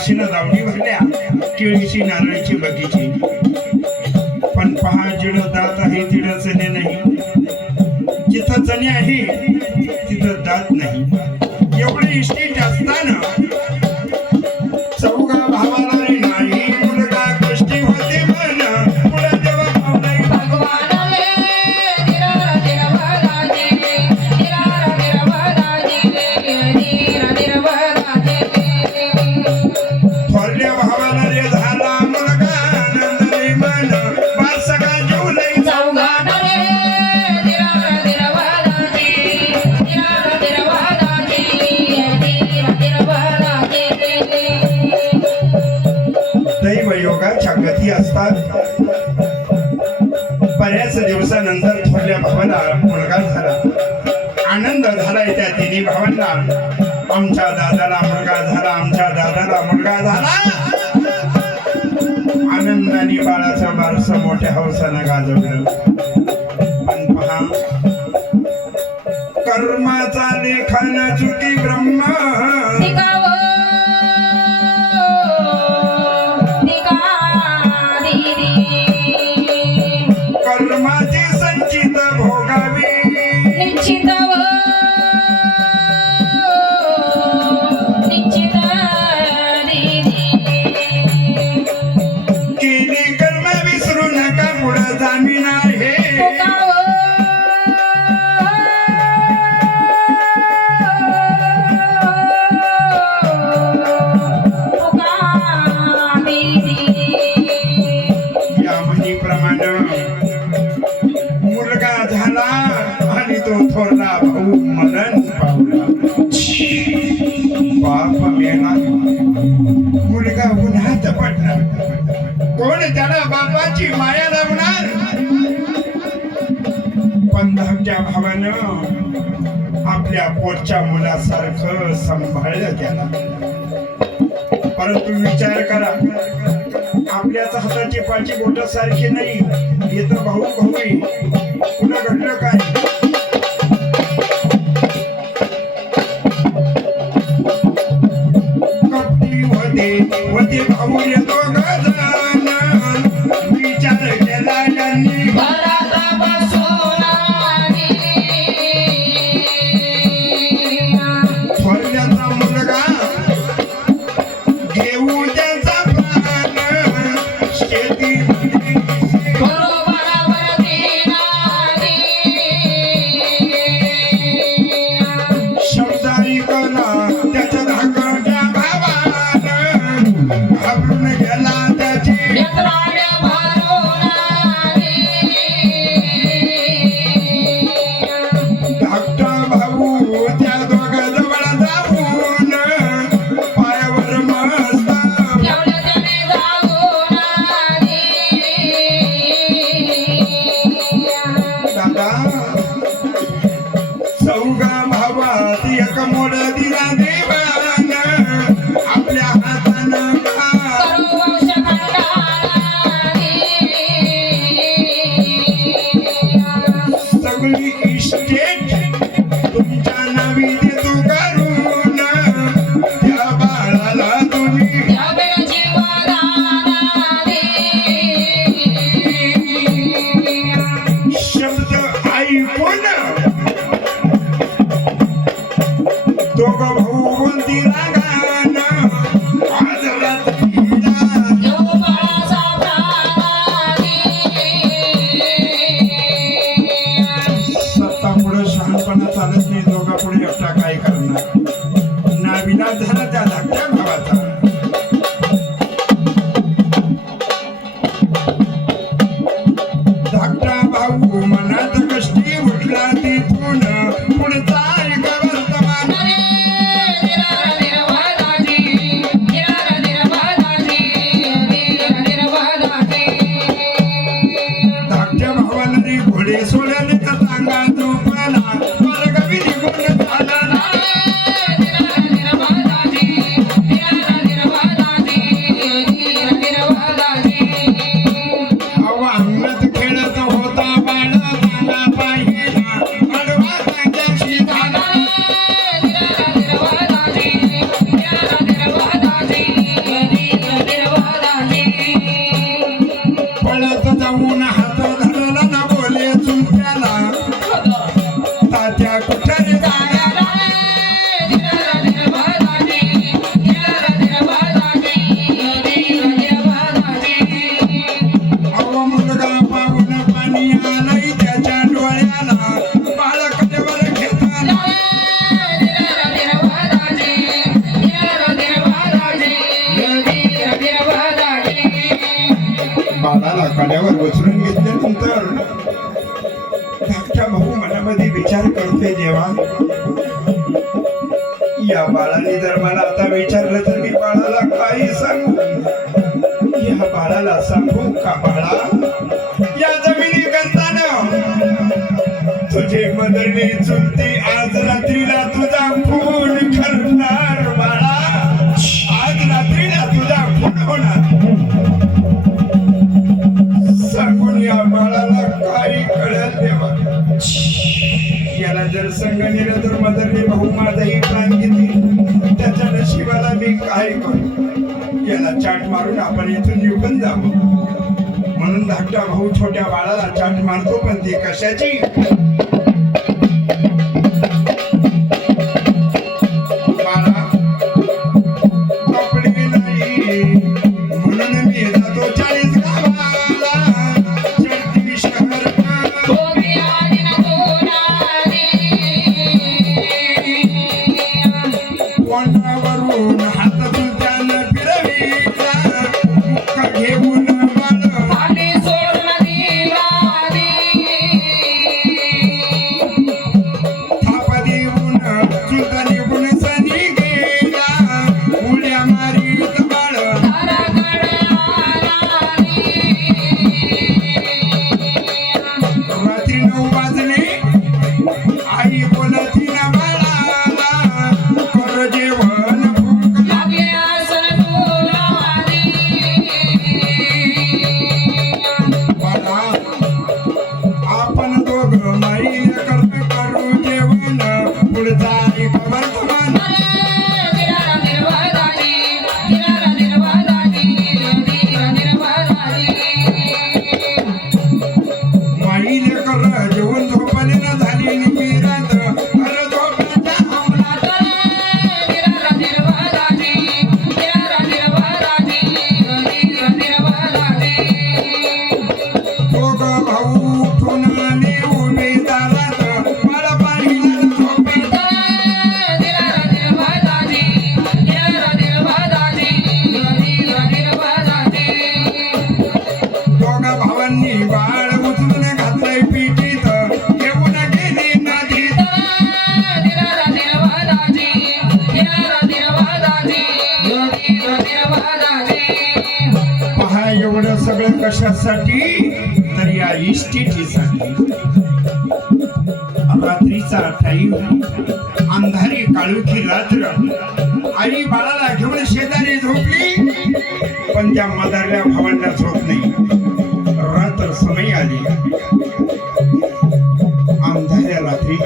गाया म्हशीनं दावणी भरल्या केळीची नारळीची बगीची झालाय त्या तिन्ही भावांना. आमच्या दादाला मुलगा झाला आमच्या दादाला मुलगा झाला. आनंदाने बाळाचा बारस मोठ्या हौसानं गाजवलं. पण पहा कर्माचा लेखन चुकी पुढं मुलगा झाला आणि थोरला भाऊ मरण पावला. बाप मेला. मुलगा उन्हात पडला. कोण त्याला बापाची माया धाकट्या भावानं आपल्या पोटच्या मुलासारखं सांभाळलं त्याला. परंतु विचार करा आपल्याच हाताची पाची बोट सारखी नाही हे तर भाऊ भाऊ पुन्हा घडलं काय? होते होते भाऊ येतो Antonio Saca कड्यावर उचलून घेतल्यानंतर धाकटा भाऊ मनामध्ये विचार करते देवा या बाळाने जर मला आता विचारलं तर मी बाळाला काही सांगू? या बाळाला सांगू का बाळा? या जमिनी करताना तुझे मदरने चुलती आज याला जर संघ भाऊ माझाही प्राण घेतील. त्याच्या नशिबाला मी काय करू? याला चाट मारून आपण इथून निघून जाऊ. म्हणून धाकटा भाऊ छोट्या बाळाला चाट मारतो पण ती कशाची?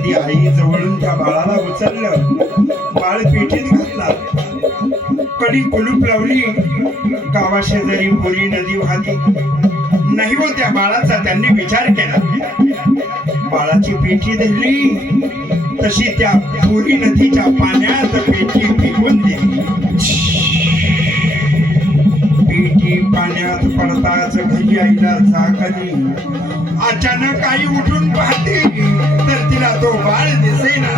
रात्रीमध्ये आई जवळून त्या बाळाला उचललं. बाळ पेटीत घातला. कडी कुलूप लावली. गावा शेजारी बोरी नदी वाहती. नाही हो त्या बाळाचा त्यांनी विचार केला. बाळाची पेटी धरली तशी त्या बोरी नदीच्या पाण्यात पेटी फेकून दिली. पाण्यात पडताच घरी आईला आली अचानक आई उठून पाहते तर तिला तो बाळ दिसेना.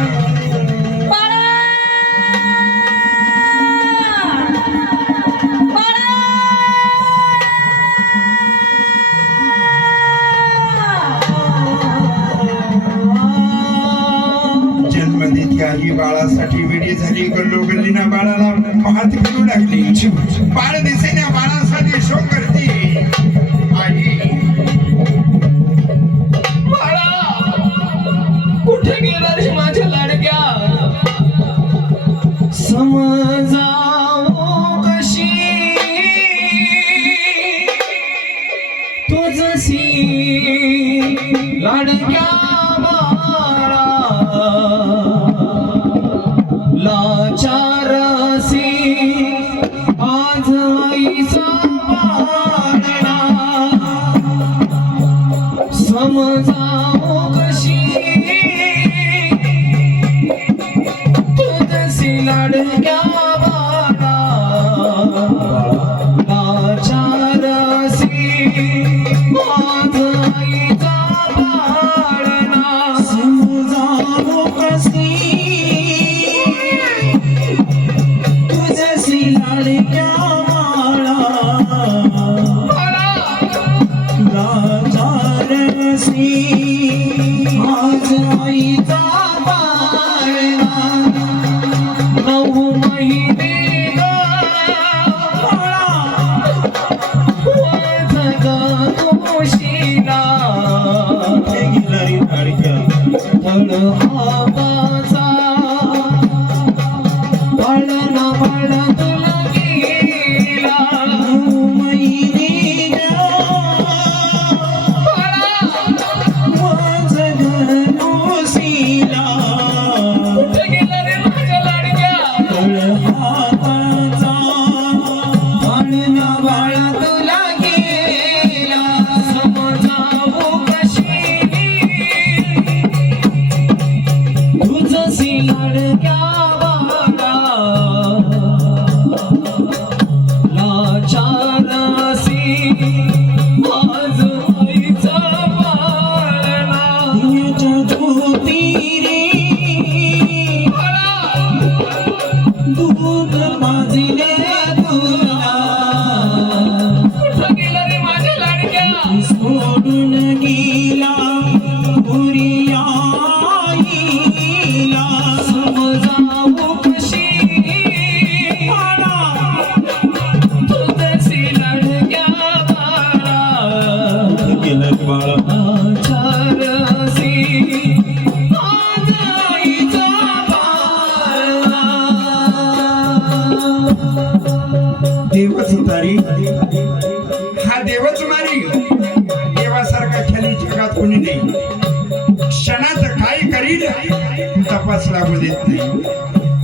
जन्मदिती आई बाळासाठी वेडी झाली गल्लो गल्लीना बाळाला पाहत फिरू लागली. बाळ दिसेना.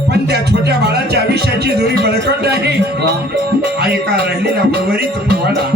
पण त्या छोट्या बाळाच्या आयुष्याची जोरी बळकट नाही ऐका राहिलेला उर्वरित तुम्हाला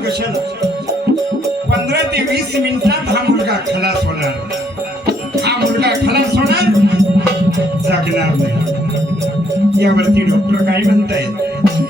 घुसेल पंधरा ते वीस मिनिटात हा मुलगा खलास होणार हा मुलगा खलास होणार जगणार नाही. यावरती डॉक्टर काय म्हणतायत?